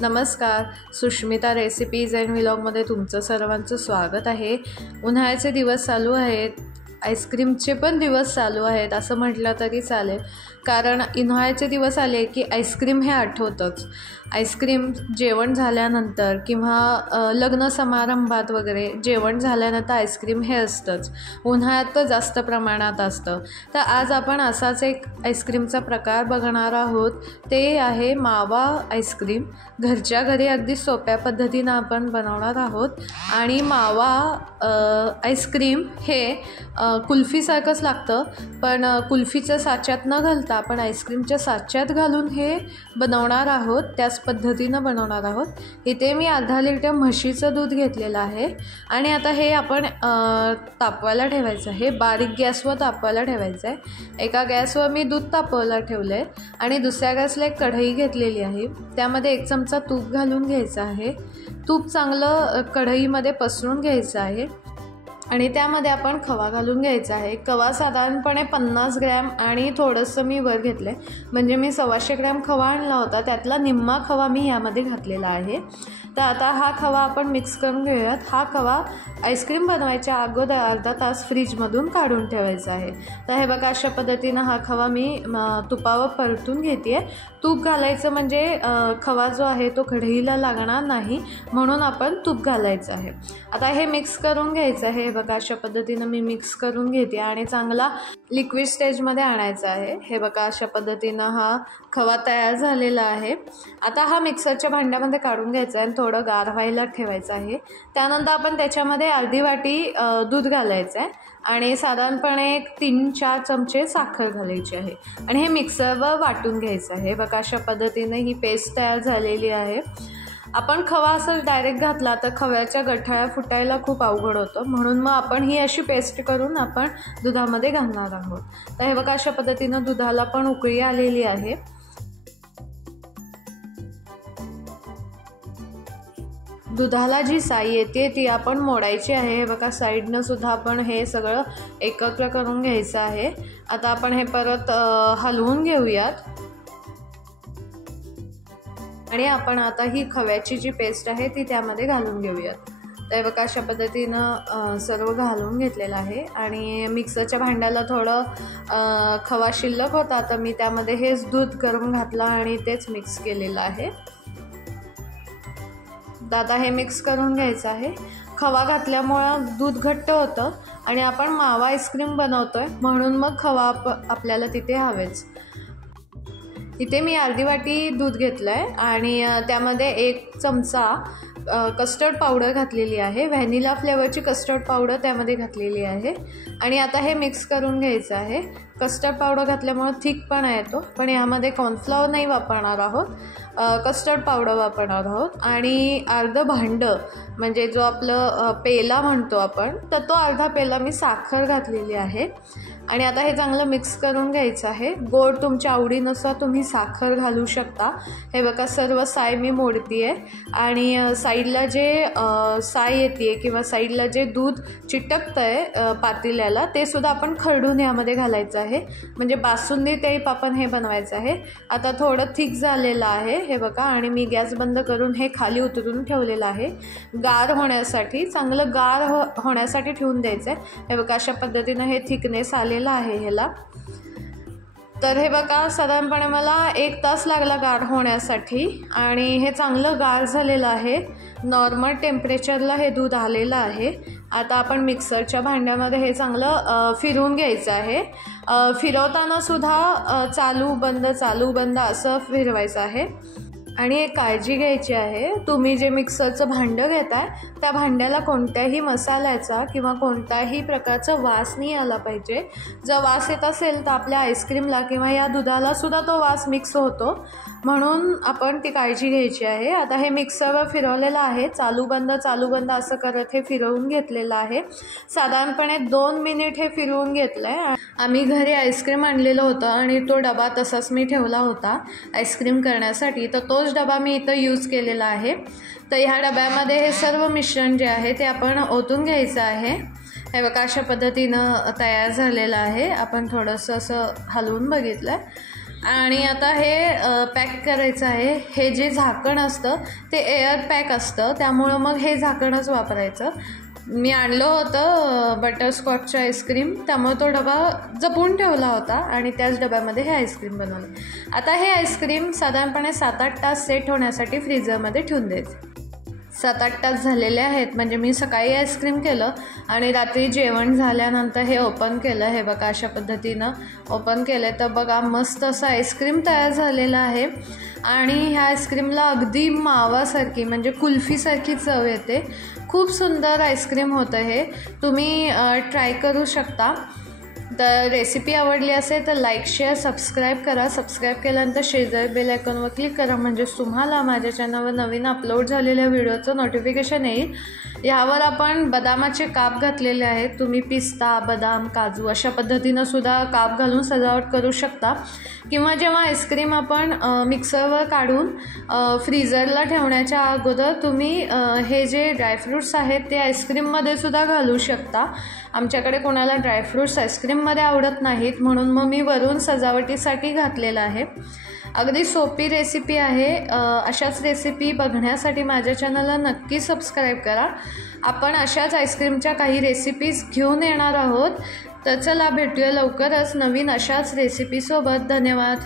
नमस्कार, Sushmita recipes and व्लॉगमध्ये तुमचं सर्वांचं स्वागत आहे। उन्हाळ्याचे दिवस चालू आहेत, आईस्क्रीमचे पण दिवस चालू आहेत असं म्हटलं तरी चालेल, कारण उन्हाळ्याचे दिवस आले की आईस्क्रीम हे आठवतंच। आईस्क्रीम जेवण झाल्यानंतर किंवा लग्न समारंभात वगैरे जेवण झाल्यानंतर आईस्क्रीम हे असतंच, उन्हाळ्यात तर जास्त प्रमाणात असतं। तर आज आपण असाच एक आईस्क्रीमचा प्रकार बघणार आहोत, ते आहे मावा आईस्क्रीम। घरच्या घरी अगदी सोप्या पद्धतीनं आपण बनवणार आहोत। आणि मावा आईस्क्रीम हे कुल्फीसारखंच लागतं, पण कुल्फीच्या साच्यात न घालता आपण आईस्क्रीमच्या साच्यात घालून हे बनवणार आहोत, त्याच पद्धतीनं बनवणार आहोत। इथे मी अर्धा लिटर म्हशीचं दूध घेतलेलं आहे आणि आता हे आपण तापवायला ठेवायचं आहे, बारीक गॅसवर तापवायला ठेवायचं आहे। एका गॅसवर मी दूध तापवायला ठेवलं आहे आणि दुसऱ्या गॅसला एक कढई घेतलेली आहे, त्यामध्ये 1 चमचा तूप घालून घ्यायचं आहे। तूप चांगलं कढईमध्ये पसरून घ्यायचं आहे आणि त्यामध्ये आपण खवा घालून घ्यायचा आहे। खवा साधारणपणे 50 ग्रॅम आणि थोडंसं मी वर घेतलं आहे, म्हणजे मी 125 ग्रॅम खवा आणला होता, त्यातला निम्मा खवा मी यामध्ये घातलेला आहे। तर आता हा खवा आपण मिक्स करून घेऊयात। हा खवा आईस्क्रीम बनवायच्या अगोदर अर्धा तास फ्रीजमधून काढून ठेवायचा आहे। तर हे बघा, अशा पद्धतीनं हा खवा मी तुपावर परतून घेते आहे। तूप घालायचं म्हणजे खवा जो आहे तो कढईला लागणार नाही, म्हणून आपण तूप घालायचं आहे। आता हे मिक्स करून घ्यायचं आहे। हे बघा, अशा पद्धतीनं मी मिक्स करून घेते आणि चांगला लिक्विड स्टेजमध्ये आणायचा आहे। हे बघा, अशा पद्धतीनं हा खवा तयार झालेला आहे। आता हा मिक्सरच्या भांड्यामध्ये काढून घ्यायचा आहे आणि थोडं गार व्हायला ठेवायचं आहे। त्यानंतर आपण त्याच्यामध्ये अर्धी वाटी दूध घालायचं आहे आणि साधारणपणे 3-4 चमचे साखर घालायची आहे आणि हे मिक्सरवर वाटून घ्यायचं आहे। बघा, अशा पद्धतीने ही पेस्ट तयार झालेली आहे। आपण खवा असं डायरेक्ट घातला तर खव्याच्या गठळ्या फुटायला खूप अवघड होतं, म्हणून मग आपण ही अशी पेस्ट करून आपण दुधामध्ये घालणार आहोत। तर हे बघा, अशा पद्धतीनं दुधाला पण उकळी आलेली आहे। दुधाला जी साई येते ती आपण मोडायची आहे। हे बघा, साईडनं सुद्धा आपण हे सगळं एकत्र करून घ्यायचं आहे। आता आपण हे परत हलवून घेऊयात आणि आपण आता ही खव्याची जी पेस्ट आहे ती त्यामध्ये घालून घेऊयात। तर बघा, अशा पद्धतीनं सर्व घालून घेतलेलं आहे आणि मिक्सरच्या भांड्याला थोडं खवा शिल्लक होता, तर मी त्यामध्ये हेच दूध गरम घातलं आणि तेच मिक्स केलेलं आहे। आता हे मिक्स करून घ्यायचं आहे। खवा घातल्यामुळं दूध घट्ट होतं आणि आपण मावा आईस्क्रीम बनवतोय, म्हणून मग खवा आपल्याला तिथे हवेच। इथे मी अर्धी वाटी दूध घेतलं आहे आणि त्यामध्ये 1 चमचा कस्टर्ड पावडर घातलेली आहे, व्हॅनिला फ्लेवरची कस्टर्ड पावडर त्यामध्ये घातलेली आहे आणि आता हे मिक्स करून घ्यायचं आहे। कस्टर्ड पावडर घातल्यामुळे थिकपणा येतो, पण यामध्ये कॉर्नफ्लॉवर नाही वापरणार आहोत, कस्टर्ड पावडर वापरणार आहोत। आणि अर्धं भांडं म्हणजे जो आपलं पेला म्हणतो आपण, तर तो अर्धा पेला मी साखर घातलेली आहे आणि आता हे चांगलं मिक्स करून घ्यायचं आहे। गोड तुमच्या आवडीनुसार तुम्ही साखर घालू शकता। हे बघा, सर्व साय मी मोडती आहे आणि साईडला जे साय येते किंवा साईडला जे दूध चिटकतं आहे पातेल्याला, ते सुद्धा आपण खरडून यामध्ये घालायचं आहे, म्हणजे बासुंदी टाईप आपण हे बनवायचं आहे। आता थोडं थिक झालेलं आहे हे बघा, आणि मी गॅस बंद करून हे खाली उतरून ठेवलेलं आहे गार होण्यासाठी, चांगलं गार होण्यासाठी ठेवून द्यायचं आहे। हे बघा, अशा पद्धतीनं हे थिकनेस आलेलं आहे ह्याला। तर हे बघा, साधारणपणे मला 1 तास लागला गार होण्यासाठी आणि हे चांगलं गार झालेलं आहे। नॉर्मल टेम्परेचरला हे दूध आलेलं आहे। आता आपण मिक्सरच्या भांड्यामध्ये हे चांगलं फिरवून घ्यायचं आहे। फिरवताना सुद्धा चालू बंद असं फिरवायचं आहे। आणि एक काळजी घ्यायची आहे, तुम्ही जे मिक्सरचं भांडं घेताय त्या भांड्याला कोणत्याही मसाल्याचा किंवा कोणत्याही प्रकारचा वास नाही आला पाहिजे। जर वास येत असेल तर आपल्या आईस्क्रीमला किंवा या दुधाला सुद्धा तो वास मिक्स होतो, म्हणून आपण ती काळजी घ्यायची आहे। आता हे मिक्सरवर फिरवलेलं आहे, चालू बंद असं करत हे फिरवून घेतलेलं आहे। साधारणपणे 2 मिनिट हे फिरवून घेतलं आहे। आम्ही घरी आईस्क्रीम आणलेलं होतं आणि तो डबा तसाच मी ठेवला होता आईस्क्रीम करण्यासाठी, तर तोच डबा मी इथं यूज केलेला आहे। तर ह्या डब्यामध्ये हे सर्व मिश्रण जे आहे ते आपण ओतून घ्यायचं आहे। हे बघा, अशा पद्धतीनं तयार झालेलं आहे। आपण थोडंसं असं हलवून बघितलं, आणि आता हे पॅक करायचं आहे. हे जे झाकण असतं ते एअर पॅक असतं, त्यामुळं मग हे झाकणच वापरायचं. मी आणलं होतं बटरस्कॉचचं आईस्क्रीम, त्यामुळे तो डबा जपून ठेवला होता आणि त्याच डब्यामध्ये हे आईस्क्रीम बनवलं. आता हे आईस्क्रीम साधारणपणे 7-8 तास सेट होण्यासाठी फ्रीझरमध्ये ठेवून द्यायचं. 7-8 तास झालेले आहेत. म्हणजे मी सकाळी आईस्क्रीम केलं आणि रात्री जेवण झाल्यानंतर हे ओपन केलं. हे बघा अशा पद्धतीनं ओपन केलं तर बघा मस्त असं आईस्क्रीम तयार झालेलं आहे. आणि ह्या आईस्क्रीमला अगदी मावासारखी म्हणजे कुल्फीसारखी चव येते. खूप सुंदर आईस्क्रीम होतं हे. तुम्ही ट्राय करू शकता. तर रेसिपी आवडली असेल तर लाईक, शेअर, सबस्क्राईब करा. सबस्क्राईब केल्यानंतर शेजारी बेल आयकॉनवर क्लिक करा, म्हणजे तुम्हाला माझ्या चॅनलवर नवीन अपलोड झालेल्या व्हिडिओचं नोटिफिकेशन येईल. यावर आपण बदामाचे काप घातलेले आहेत. तुम्ही पिस्ता, बदाम, काजू अशा पद्धतीनं सुद्धा काप घालून सजावट करू शकता. किंवा जेव्हा आईस्क्रीम आपण मिक्सरवर काढून फ्रीझरला ठेवण्याच्या अगोदर तुम्ही हे जे ड्रायफ्रूट्स आहेत ते आईस्क्रीममध्ये सुद्धा घालू शकता. आमच्याकडे कोणाला ड्रायफ्रूट्स आईस्क्रीममध्ये आवडत नाहीत, म्हणून मग मी वरून सजावटीसाठी घातलेलं आहे. अगदी सोपी रेसिपी आहे. अशाच रेसिपी बघण्यासाठी माझ्या चॅनलला नक्की सबस्क्राईब करा. आपण अशाच आईस्क्रीमच्या काही रेसिपीज घेऊन येणार आहोत. तर चला भेटूया लवकरच नवीन अशाच रेसिपीसोबत. धन्यवाद.